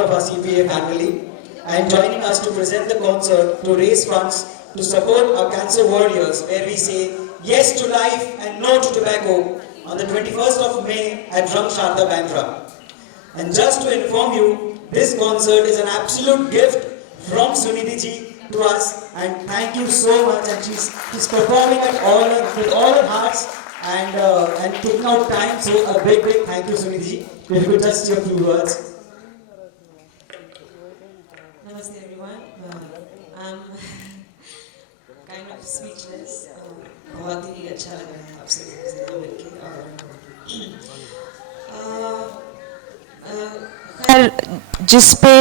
of our CPA family and joining us to present the concert to raise funds to support our cancer warriors, where we say yes to life and no to tobacco on the 21st of May at Rang Sharda Bandra. And just to inform you, this concert is an absolute gift from Sunidhi ji to us, and thank you so much. And she's performing it with all her hearts and taking out time. So a big thank you, Sunidhi ji. If you could just say a few words. Namaste everyone. I'm kind of speechless. बहुत ही अच्छा लग रहा है आपसे मिलके और खैर जिस पे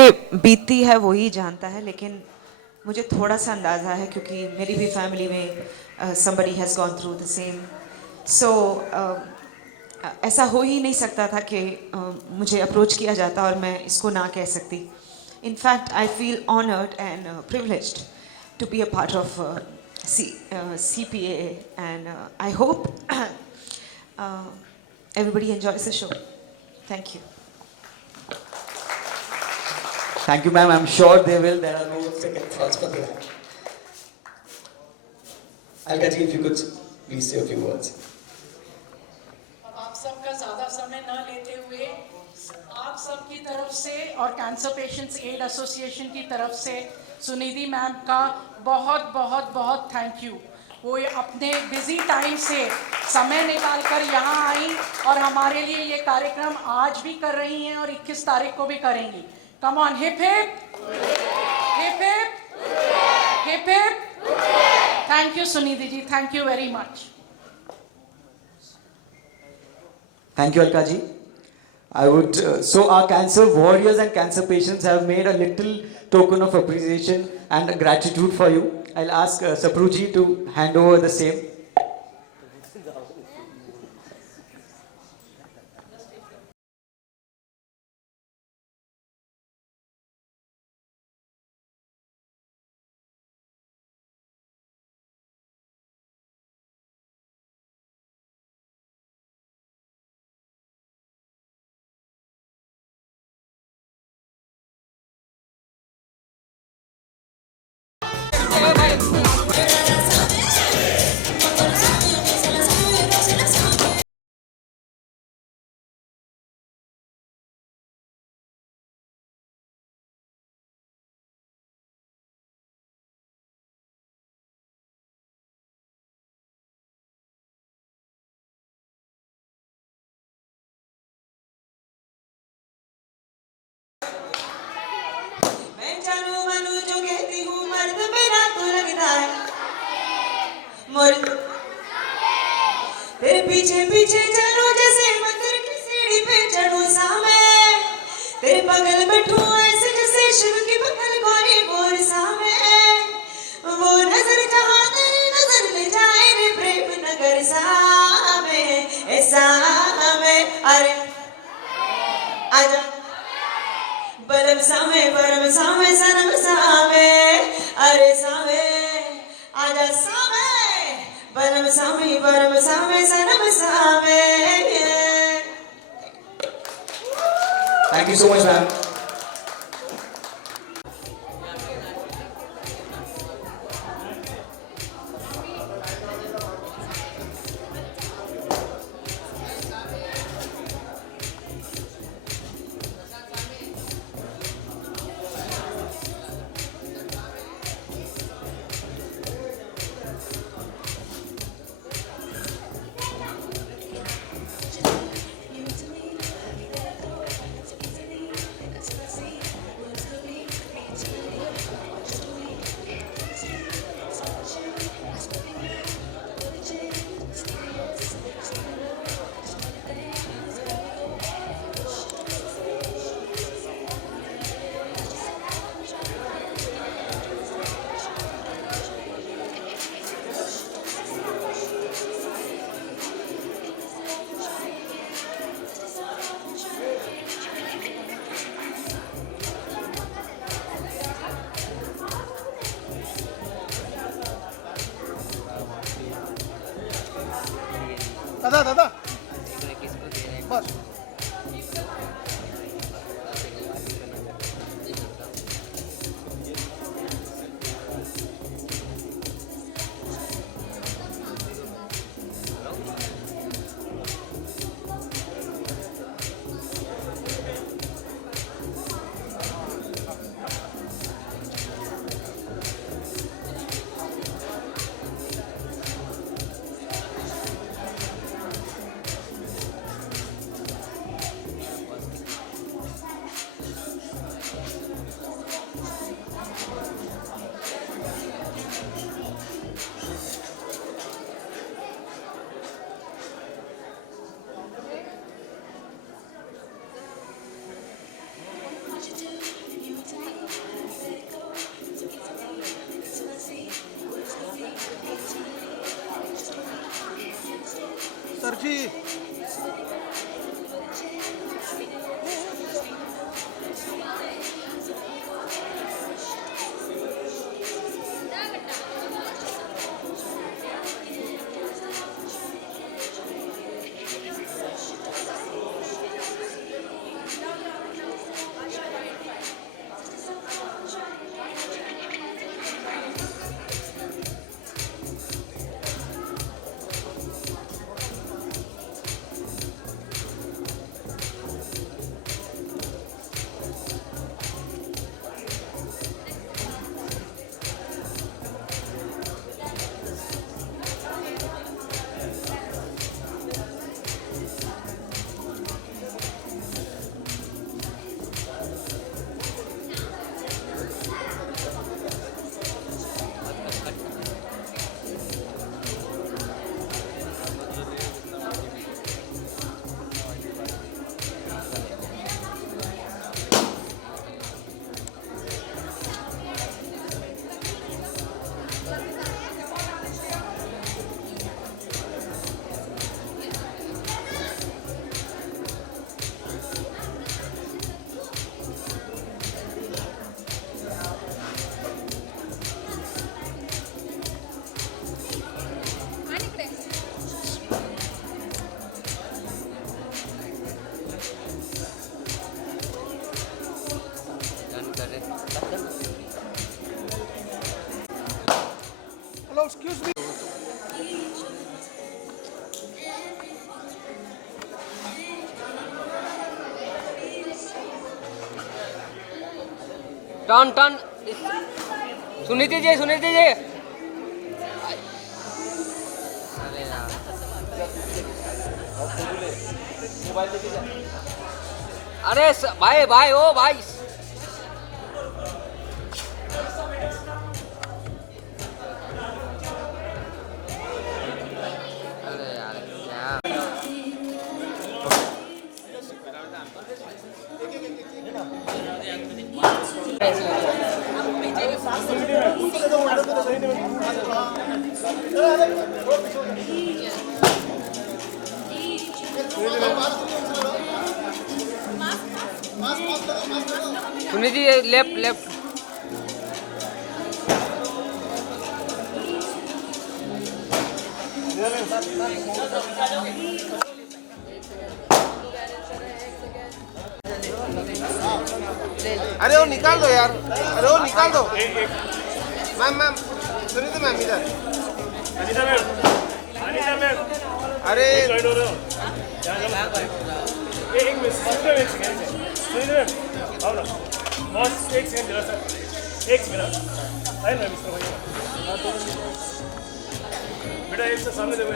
बीतती है वही जानता है, लेकिन मुझे थोड़ा सा अंदाज़ा है क्योंकि मेरी भी फैमिली में somebody has gone through the same. So ऐसा हो ही नहीं सकता था कि मुझे अप्रोच किया जाता और मैं इसको ना कह सकती. In fact, I feel honored and privileged to be a part of CPA, and I hope everybody enjoys the show. Thank you. Thank you, ma'am. I'm sure they will. There are no second thoughts for that. Alka ji, if you could please say a few words. आप सबका ज़्यादा समय ना लेते हुए आप सबकी तरफ से और कैंसर पेशेंट्स एड एसोसिएशन की तरफ से सुनिधि मैम का बहुत बहुत बहुत थैंक यू. वो अपने बिजी टाइम से समय निकाल कर यहाँ आई और हमारे लिए ये कार्यक्रम आज भी कर रही हैं और 21 तारीख को भी करेंगी. Come on, hip hip hip hip hip hip. Thank you Sunidhi ji, thank you very much. Thank you, Alka ji. I would, so our cancer warriors and cancer patients have made a little token of appreciation and gratitude for you. I'll ask Sapru ji to hand over the same. तेरे पीछे पीछे चलो जैसे मंदिर की सीढ़ी पे चढ़ूं सामे, तेरे बगल बैठूं ऐसे जैसे शिव की बगल गोरी गोर सामे. वो नजर जहाँ तेरी नजर ले जाए रे प्रेम नगर सामे, ऐसा हमें अरे आजा बलम सामे परम सामे सनम सामे, अरे सामे आजा सामे परम सामे परम सामे सनम सामे. Thank you so much, ma'am. दादा बस सर जी। Hello excuse me. Turn turn Suniti ji अरे यार अरे भाई भाई ओ भाई अरे यार क्या सुनीति लेफ्ट लेफ्ट अरे वो निकाल दो यार, अरे वो निकाल दो। मैम मैम सुनीति मैम इधर। अरे एक मिनट बॉस एक सेकंड जरा सर एक मिनट आए ना मिस्टर भैया बेटा एक से सामने देखो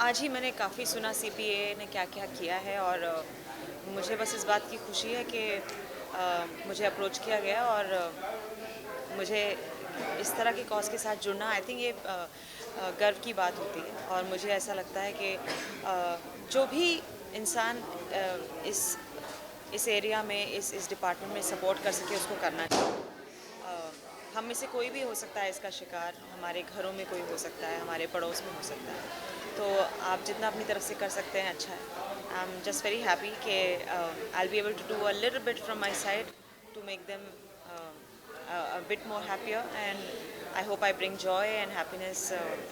आज ही मैंने काफ़ी सुना CPA ने क्या क्या किया है और मुझे बस इस बात की खुशी है कि मुझे अप्रोच किया गया और मुझे इस तरह के कॉज के साथ जुड़ना आई थिंक ये गर्व की बात होती है और मुझे ऐसा लगता है कि जो भी इंसान इस एरिया में इस डिपार्टमेंट में सपोर्ट कर सके उसको करना चाहिए। हम में से कोई भी हो सकता है इसका शिकार, हमारे घरों में कोई हो सकता है, हमारे पड़ोस में हो सकता है, तो आप जितना अपनी तरफ से कर सकते हैं अच्छा है। I am just very happy कि I will be able to do a little bit from my side to make them a bit more happier, and I hope I bring joy and happiness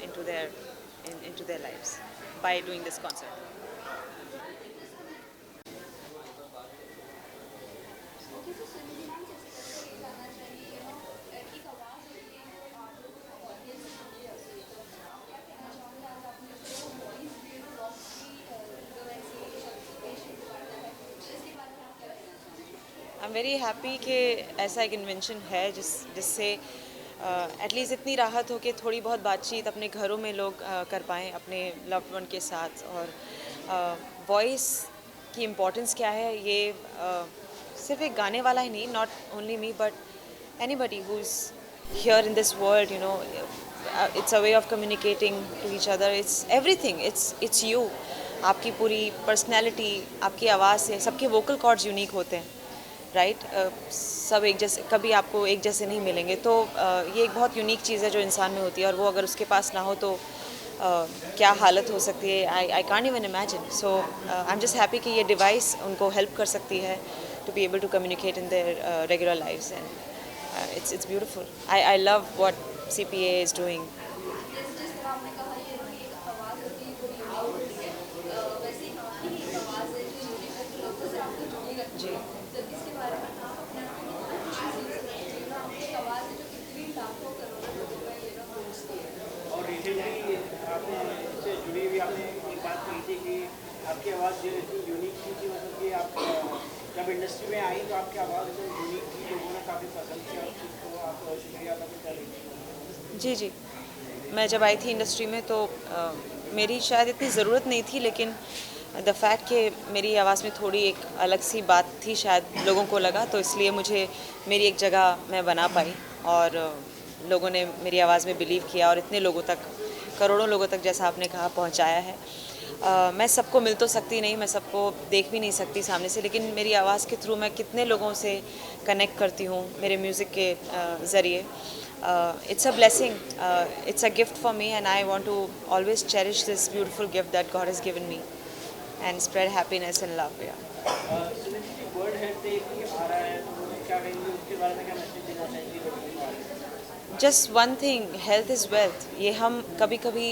into their lives by doing this concert. I am very happy कि ऐसा एक invention है जिससे at least इतनी राहत हो कि थोड़ी बहुत बातचीत अपने घरों में लोग कर पाएँ अपने लव्ड वन के साथ, और वॉइस की इम्पोर्टेंस क्या है, ये सिर्फ एक गाने वाला ही नहीं, not only me but anybody who is here in this world, you know, it's a way of communicating to each other, it's everything, it's you. आपकी पूरी पर्सनैलिटी, आपकी आवाज़ से, सबके वोकल कॉर्ड्स यूनिक होते हैं, राइट? सब एक जैसे, कभी आपको एक जैसे नहीं मिलेंगे, तो ये एक बहुत यूनिक चीज़ है जो इंसान में होती है, और वो अगर उसके पास ना हो तो क्या हालत हो सकती है, I can't even imagine. So I am just happy कि ये डिवाइस उनको हेल्प कर सकती है to be able to communicate in their regular lives, and it's beautiful. I love what CPA is doing. जी, और रिसेंटली आपने इससे जुड़ी हुई आपने एक बात कही थी कि आपकी आवाज़ जो इतनी यूनिक थी कि मतलब कि आप जब इंडस्ट्री में आई तो आपकी आवाज़ एकदम यूनिक थी, लोगों ने काफ़ी पसंद किया, तो आप शुक्रिया अदा कर रही। जी जी, मैं जब आई थी इंडस्ट्री में तो मेरी शायद इतनी ज़रूरत नहीं थी, लेकिन द फैक्ट कि मेरी आवाज़ में थोड़ी एक अलग सी बात थी, शायद लोगों को लगा, तो इसलिए मुझे मेरी एक जगह मैं बना पाई, और लोगों ने मेरी आवाज़ में बिलीव किया, और इतने लोगों तक, करोड़ों लोगों तक, जैसा आपने कहा, पहुंचाया है। मैं सबको मिल तो सकती नहीं, मैं सबको देख भी नहीं सकती सामने से, लेकिन मेरी आवाज़ के थ्रू मैं कितने लोगों से कनेक्ट करती हूँ मेरे म्यूज़िक के ज़रिए। It's a blessing, it's a gift for me, and I want to always cherish this beautiful gift that God has given me and spread happiness and love. Yeah. Suniti ji, World Health Day आ रहा है, तो क्या कहेंगे उसके बारे में, क्या मैसेज देना चाहेंगे लोगों को? Just one thing, health is wealth. ये हम कभी कभी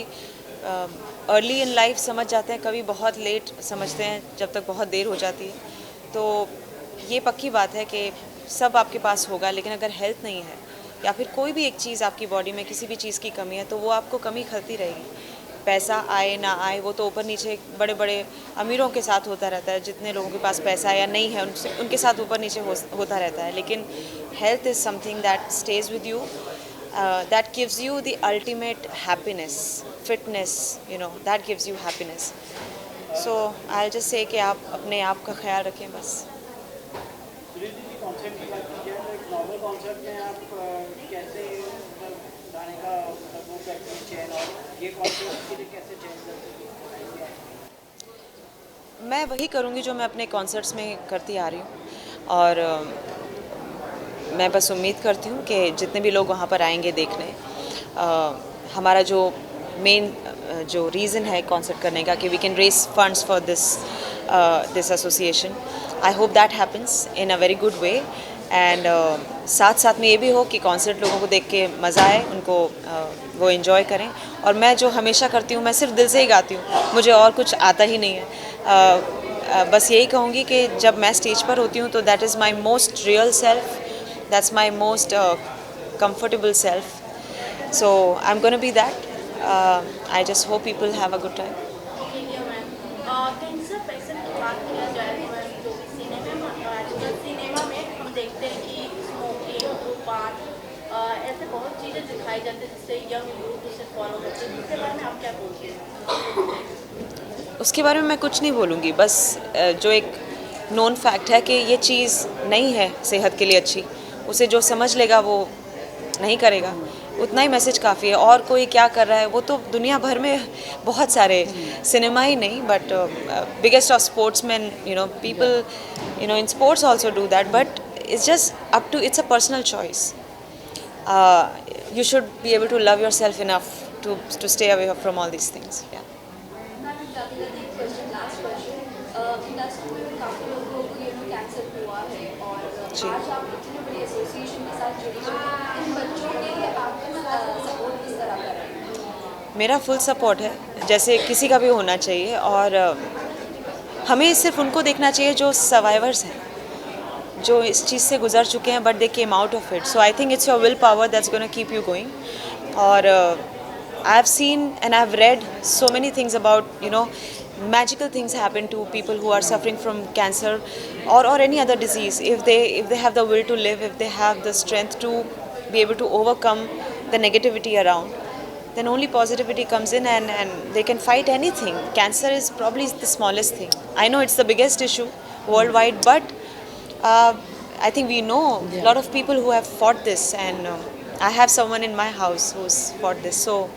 अर्ली इन लाइफ समझ जाते हैं, कभी बहुत लेट समझते हैं, जब तक बहुत देर हो जाती है। तो ये पक्की बात है कि सब आपके पास होगा, लेकिन अगर हेल्थ नहीं है, या फिर कोई भी एक चीज़ आपकी बॉडी में किसी भी चीज़ की कमी है, तो वो आपको कमी खलती रहेगी। पैसा आए ना आए, वो तो ऊपर नीचे बड़े बड़े अमीरों के साथ होता रहता है, जितने लोगों के पास पैसा है या नहीं है, उनके साथ ऊपर नीचे होता रहता है। लेकिन health is something that stage with you, that gives you the ultimate happiness, fitness, you know, that gives you happiness. So I'll just say कि आप अपने आप का ख्याल रखें बस। सुनीति जी, कॉन्सेप्ट की बात की जाए तो एक नॉर्मल कॉन्सेप्ट में आप कैसे मतलब गाने का मतलब वो करते हैं चयन, और ये कॉन्सेप्ट के लिए कैसे चयन करते हैं? मैं वही करूँगी जो मैं अपने कॉन्सर्ट्स में करती आ रही हूँ, और मैं बस उम्मीद करती हूँ कि जितने भी लोग वहाँ पर आएंगे देखने, हमारा जो मेन जो रीज़न है कॉन्सर्ट करने का, कि we can raise funds for this association, I hope that happens in a very good way, and साथ साथ में ये भी हो कि कॉन्सर्ट लोगों को देख के मज़ा आए, उनको वो इन्जॉय करें। और मैं जो हमेशा करती हूँ, मैं सिर्फ दिल से ही गाती हूँ, मुझे और कुछ आता ही नहीं है। बस यही कहूँगी कि जब मैं स्टेज पर होती हूँ तो that is my most real self, that's my most comfortable self, so I'm going to be that. I just hope people have a good time. ठीक है मैम। कैंसर पेशेंट की बात किया जाए तो मैम, जो भी सिनेमा में हम देखते हैं कि स्मोकिंग, धूमपान, ऐसे बहुत चीज़ें दिखाई जाती हैं जिससे यंग यूथ उसे फॉलो करते हैं, उसके बारे में आप क्या बोलते हैं? उसके बारे में मैं कुछ नहीं बोलूँगी, बस जो एक नोन फैक्ट है कि ये चीज़ नहीं है सेहत के लिए अच्छी, उसे जो समझ लेगा वो नहीं करेगा, उतना ही मैसेज काफ़ी है। और कोई क्या कर रहा है वो तो दुनिया भर में बहुत सारे, सिनेमा ही नहीं, but biggest of sportsman, you know, people, you know, in sports also do that, but it's just up to, it's a personal choice. You should be able to love yourself enough to stay away from all these things. Yeah. जी, मेरा full support है, जैसे किसी का भी होना चाहिए, और हमें सिर्फ उनको देखना चाहिए जो सर्वाइवर्स हैं, जो इस चीज़ से गुजर चुके हैं, but they came out of it. So I think it's your will power that's gonna keep you going. और I have seen and I have read so many things about, you know, magical things happen to people who are suffering from cancer or any other disease. If they have the will to live, if they have the strength to be able to overcome the negativity around, then only positivity comes in, and they can fight anything. Cancer is probably the smallest thing. I know it's the biggest issue worldwide, but I think we know a lot of people who have fought this, and I have someone in my house who's fought this. So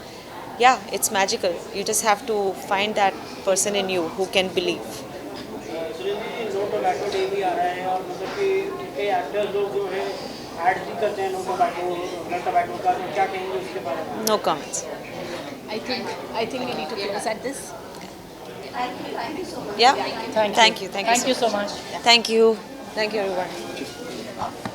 yeah, it's magical. You just have to find that person in you who can believe. Surendra ji, no tobacco day भी आ रहा है और मतलब कि कई actors लोग जो है ऐड भी करते हैं नो टोबैको का, तो क्या कहेंगे उसके बारे में? No comments. I think we need to focus at this. Yeah. Thank you. Thank you so much. much. Thank you. Thank you, everyone.